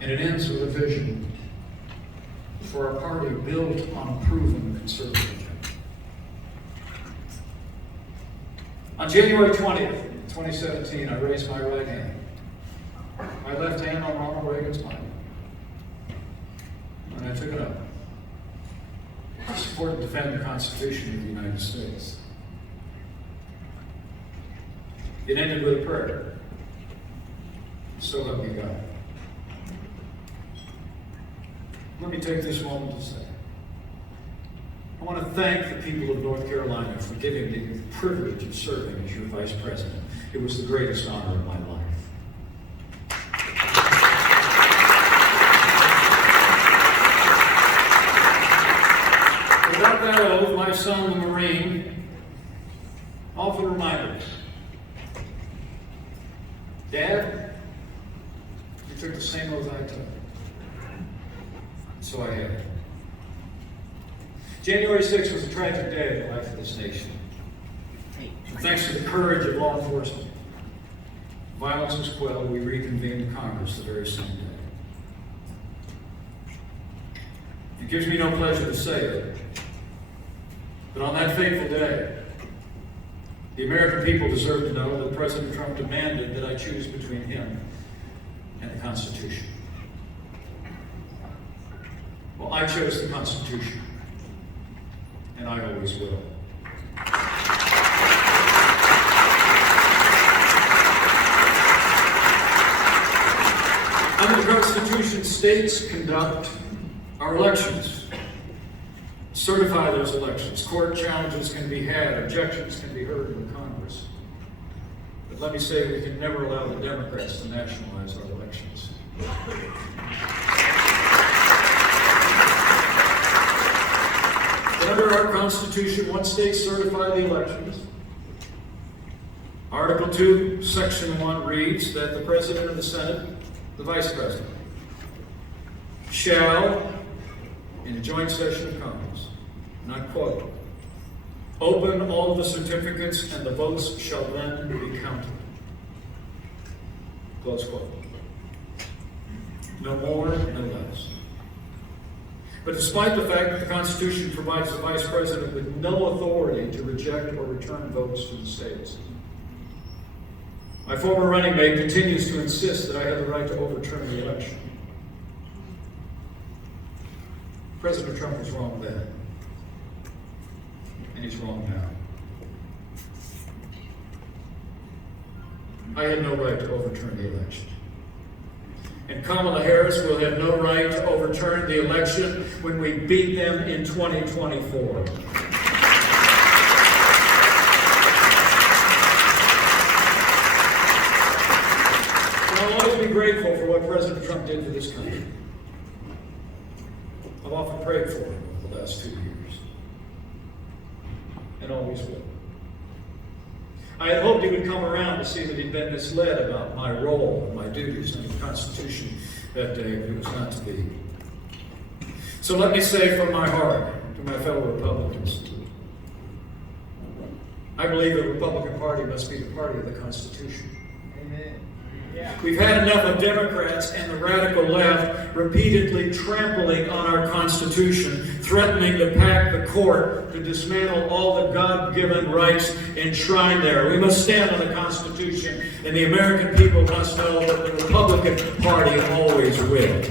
And it ends with a vision for a party built on proven conservatism. On January 20th, 2017, I raised my right hand. My left hand on Ronald Reagan's Bible. And I took it up to support and defend the Constitution of the United States. It ended with a prayer. So help me God. Let me take this moment to say, I want to thank the people of North Carolina for giving me the privilege of serving as your vice president. It was the greatest honor of my life. Without that oath, my son, the Marine, often reminded me, Dad, you took the same oath I took. So I have. January 6th was a tragic day in the life of this nation. And thanks to the courage of law enforcement, violence was quelled. We reconvened Congress the very same day. It gives me no pleasure to say it, but on that fateful day, the American people deserve to know that President Trump demanded that I choose between him and the Constitution. Well, I chose the Constitution, and I always will. Under the Constitution, states conduct our elections, certify those elections. Court challenges can be had, objections can be heard in Congress. But let me say, we can never allow the Democrats to nationalize our elections. Under our Constitution, one state certify the elections. Article 2, Section 1 reads that the President of the Senate, the Vice President, shall, in a joint session of Congress, and I quote, open all the certificates and the votes shall then be counted. Close quote. No more, no less. But despite the fact that the Constitution provides the Vice President with no authority to reject or return votes to the states, my former running mate continues to insist that I have the right to overturn the election. President Trump was wrong then, and he's wrong now. I had no right to overturn the election. And Kamala Harris will have no right to overturn the election when we beat them in 2024. I'll always be grateful for what President Trump did for this country. I've often prayed for him over the last 2 years, and always will. I had hoped he would come around to see that he'd been misled about my role and my duties under the Constitution that day, but it was not to be. So let me say from my heart to my fellow Republicans, I believe the Republican Party must be the party of the Constitution. Amen. Yeah. We've had enough of Democrats and the radical left repeatedly trampling on our Constitution, threatening to pack the court to dismantle all the God-given rights enshrined there. We must stand on the Constitution, and the American people must know that the Republican Party always will.